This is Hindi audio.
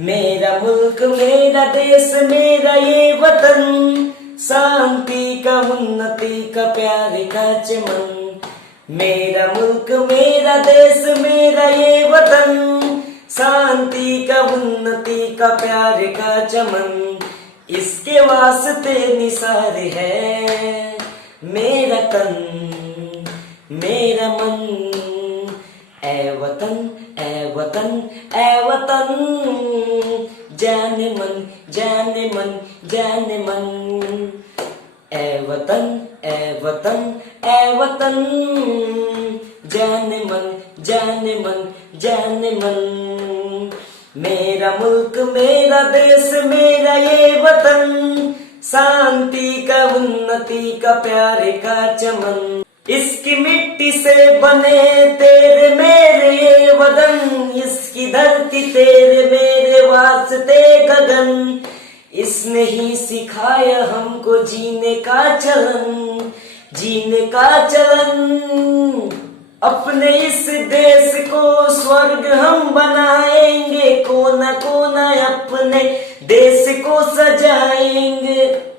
मेरा मुल्क मेरा देश मेरा ये वतन, शांति का उन्नति का प्यार का चमन। मेरा मुल्क मेरा देश मेरा ये वतन, शांति का उन्नति का प्यार का चमन। इसके वास्ते निसार है मेरा तन मेरा मन। ए वतन ए वतन ए वतन, जाने मन जाने मन जाने मन। ए वतन ए वतन ए वतन, जाने मन जाने मन जाने मन। मेरा मुल्क मेरा देश मेरा ये वतन, शांति का उन्नति का प्यार का चमन। इसकी मिट्टी से बने तेरे मेरे ये वतन, इसकी धरती तेरे मेरे वास्ते गगन। इसने ही सिखाया हमको जीने का चलन, जीने का चलन। अपने इस देश को स्वर्ग हम बनाएंगे, कोना कोना अपने देश को सजाएंगे।